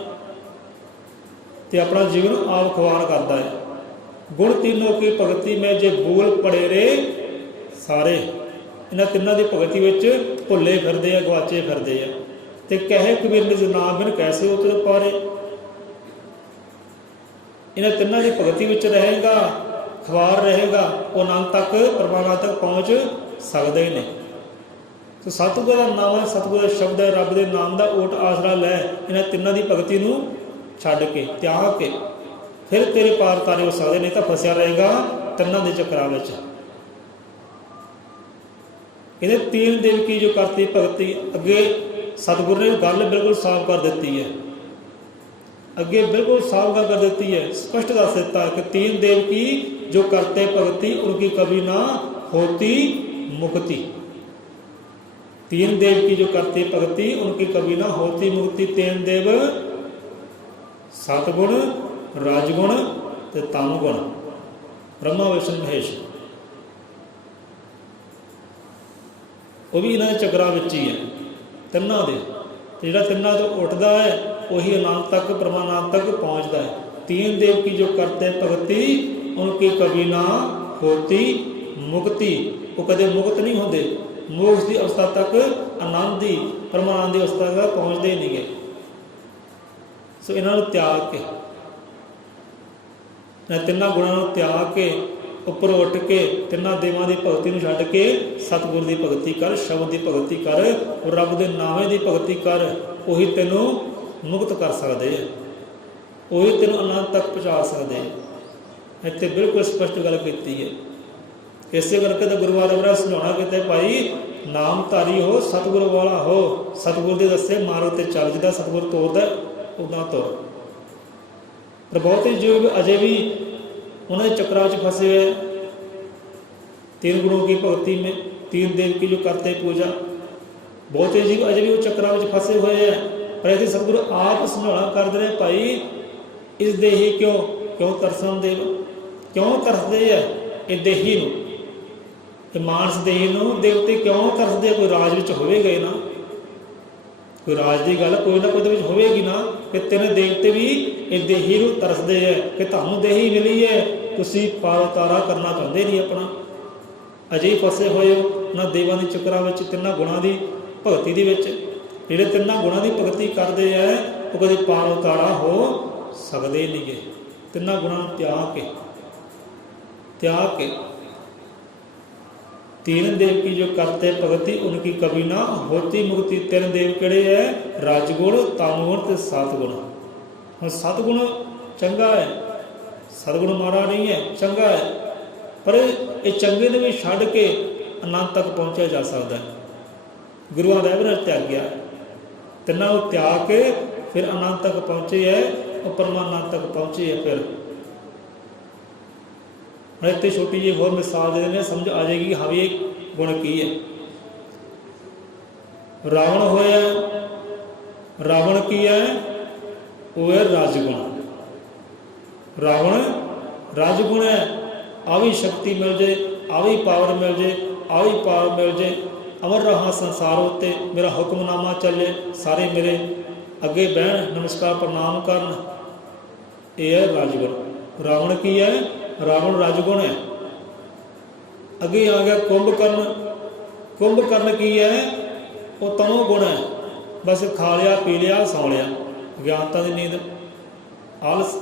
तो अपना जीवन आप खुआन करता है। गुण तीनों की भगती में जे बोल पड़े रे सारे, इन्हां तिन्हां की भगती विच भुले फिरदे आ, गवाचे फिरदे आ। ते कहे कबीर निज नाम बिन कैसे उतर पारे। इन्हां तिन्हां की भगती विच रहेगा, खवार रहेगा, वो आनंद तक परमात्मा तक पहुँच सकते हैं। तो सतगुर का नाम है, सतगुर का शब्द है, रब के नाम का ओट आसरा लै इन्हां तिन्हां की भगती नूं छड्ड के त्याग के फिर तेरे पार तारे हो सकते, नहीं तो फसिया रहेगा तिन्हां दे चक्रां विच। इन्हें 3 दिन की जो करती भगती, अगे सतगुरु ने गल बिल्कुल साफ कर दी है, अगे बिल्कुल साफ कर दी है, स्पष्ट दस दिता कि 3 देव की जो करते भगती उनकी कभी ना होती मुक्ति। 3 देव की जो करती भगती उनकी कभी ना होती मुक्ति। 3 देव सतगुण, राजगुण ते तमगुण, ब्रह्मा विष्णु महेश, वो भी इन्होंने चक्रां विच ही है तिन्हां दे। जिहड़ा तिन्हां तो उठता है वही आनंद तक परमानंद तक पहुँचता है। 3 देव की जो करते भगती उनकी कभी ना होती मुक्ति, वो कदे मुक्त नहीं होते, मोक्ष की अवस्था तक आनंद की परमानंद की अवस्था तक पहुँचते ही नहीं गए। सो इन्होंने त्याग के, तिन्हां गुणां नूं त्याग के उपर उठ के तिन्हां देवां की भगती नूं छड्ड के सतगुर की भगती कर, शब्द की भगती कर, और रब के नामे की भगती कर। उही तैनूं मुक्त कर सकते हैं, उही तैनूं आनंद तक पहुँचा सकते हैं। इत्थे बिल्कुल स्पष्ट गल की है। इसे करके तो गुरु महाराज समझाना कहते भाई नामधारी हो, सतगुर वाला हो, सतगुर के दसे मार्ग ते चल, जिदा सतगुर तोरदा उदा तुर। पर बहुत ही जीव अजे भी उन्होंने चक्रां च फंसे हुए। 3 गुणों की भक्ति में 3 देव की जो करते पूजा, बहुत ही जीव अजे भी वो चक्रां में फंसे हुए हैं। पर यदि सतगुरु आप समझाना करते रहे भाई इस देही क्यों क्यों तरसन देव, क्यों तरसते है ये देही नूं, ये मानस देही नूं देवते क्यों तरसते? कोई राज विच होवेगा ही ना, कोई राज की गल कोई ना कोई होगी ना, कि 3 देवते भी ये देही नूं तरसते हैं कि तुहानूं देही मिली है, तुसीं पार उतारा करना चाहते नहीं अपना, अजे ही फसे हुए हो उन्हां देवां दे चक्रां विच, 3 गुणां की भगती दे विच। जिहड़े 3 गुणां की भगती करते हैं वो कदे पार उतारा हो सकते नहीं गए। 3 गुणां त्याग के 3 देव की जो करते भगती उनकी कभी ना होती मुक्ति। 3 देव किहड़े है? राजगुण, तमगुण ते सतगुण। हुण सतगुण चंगा है, सतगुण माड़ा नहीं है, चंगा है, पर ये चंगे ने भी छड्ड के आनंद तक पहुँचा जा सकता है। गुरुआं दा भी त्याग्या, 3 त्याग के फिर आनंद तक पहुँचे है, और परमानंद तक पहुँचे है। फिर इतनी छोटी जी होर मिसाल दे देने, समझ आ जाएगी हाँ भी गुण की है। रावण होया, रावण की है? वो है राजगुण। रावण राजगुण है, आवी शक्ति मिल जाए, आवी पावर मिल जाए, आवी पावर मिल जाए, अमर रहा संसार उत्ते, मेरा हुक्मनामा चले, सारे मेरे अगे बहन नमस्कार प्रणाम करन, ये है राजगुण। रावण की है? रावण राजगुण है। अगे आ गया कुंभकर्ण। कुंभकर्ण की है? वो तमोगुण है, बस खा लिया पी लिया सौ लिया, ज्ञानता की नींद आलस।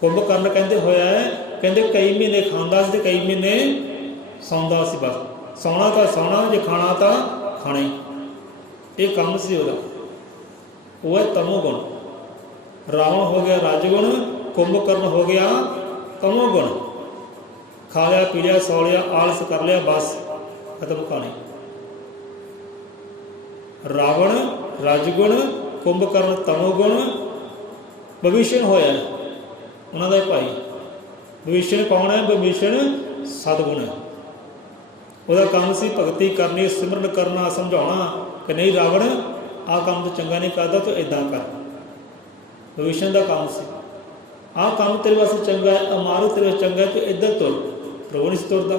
कुंभकर्ण कहते होया है, कहते कई महीने खांदा सी, कई महीने सौंदा सी, बस सौना तो सौना, जो खाना तो खाना ही, ये काम सी उहदा। वो है तमोगुण। रावण हो गया राजगुण, कुंभकर्ण हो गया तमोगुण। खा लिया पी लिया सौ लिया आलस कर लिया बस खत्म कहानी। रावण राजगुण, कुंभकर्ण तमोगुण, विभीषण होया उन्हों का भाई। विभीषण कौन है? विभीषण सतगुण है। वह काम से भगती करनी, सिमरन करना, समझाना कि नहीं रावण आ काम तो चंगा नहीं करता तो इदा कर। विभीषण का काम से आ काम तेरे वास्ते चंगा है, अमारू तेरे वास्ते चंगा है तो इधर तुर, पर वो नहीं तुरता।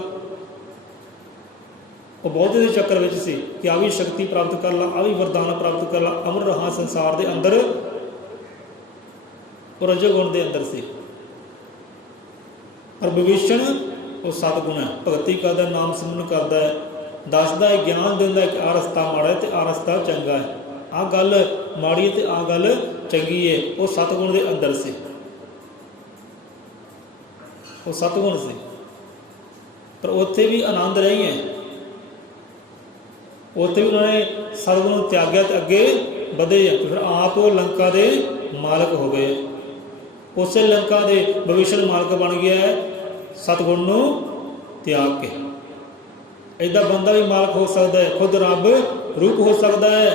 वो बहुत ही चक्कर में सी कि आ भी शक्ति प्राप्त कर ला, आ भी वरदान प्राप्त कर ला, अमर रहा संसार के अंदर। और रजोगुण के अंदर से पर विभीषण वो सतगुण है, भगती करता, नाम सिमरन करता है, दसदा है, ज्ञान देता है कि आ रस्ता माड़ा है तो आ रस्ता चंगा है, आ गल माड़ी है तो आ गल चंगी है। वो सतगुण के अंदर से, वो सतगुण से। पर उत्थे भी आनंद नहीं है, उत्थे भी उन्होंने सतगुण त्यागया तो अगे बढ़े हैं। तो फिर आप वो लंका के मालक हो गए। उस लंका के विभीषण मालक बन गया है सतगुण नूं त्याग के। इदा बंदा भी मालक हो सकता है, खुद रब रूप हो सकता है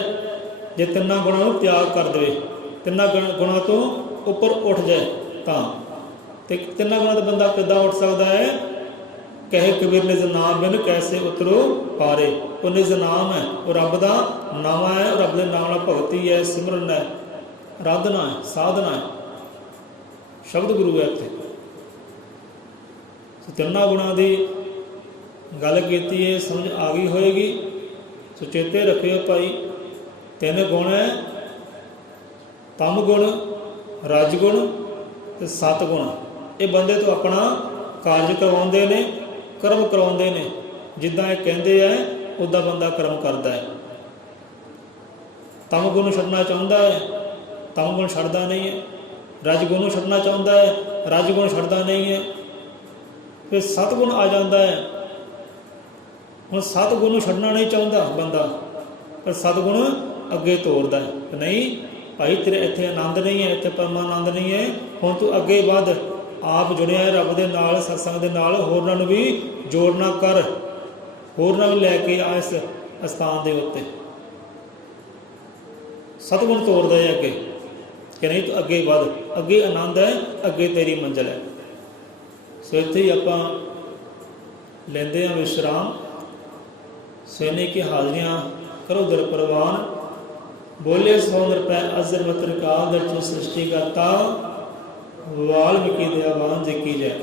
जे तिना गुणों को त्याग कर दे, तिना गुणों तो उपर उठ जाए तो तिना गुणों तो बंदा किदा उठ सकता है? कहे कबीर निज नाम बिन कैसे उतरो पारे। वो निज नाम है, वो रब का नाम है, रब के नाम भगती है, सिमरन है, आराधना है, साधना है, शब्द गुरु है। इतने तिना गुणों की गल की है, समझ आ गई होएगी। सो चेते रखियो भाई, 3 गुण है, तम गुण, रजगुण ते सतगुण। ये बंदे तो अपना कारज करवाते ने, कर्म करवाते ने, जिदा ये कहते हैं उदा बंदा कर्म करता है। तम गुण छड्डना चाहता है, तम गुण छड्डदा नहीं है। रजगुण छड्डना चाहता है, रजगुण छड्डदा नहीं है। फिर सतगुण आ जाता है। हुण सतगुण छड्डना नहीं चाहता बंदा, पर सतगुण अगे तोरदा है कि नहीं भाई तेरे इत्थे आनंद नहीं है, इत्थे परमानंद नहीं है, हुण तू अगे वध। आप जुड़िया है रब दे नाल, सत्संग दे नाल, होरनां नूं भी जोड़ना कर, होरनां भी लैके आ इस अस्थान दे उत्ते। सतगुण तोरदा है अगे कि नहीं तो अगे वध, अगे आनंद है, अगे तेरी मंजिल है। सो इत्थे ही आपां लैंदे हां विश्राम। सैनिक की हाजरियां करो दर परवान, बोले सौ नृपै अजर वतर काल दर सृष्टि करता, वाल्मीकि दयावान जी की जय।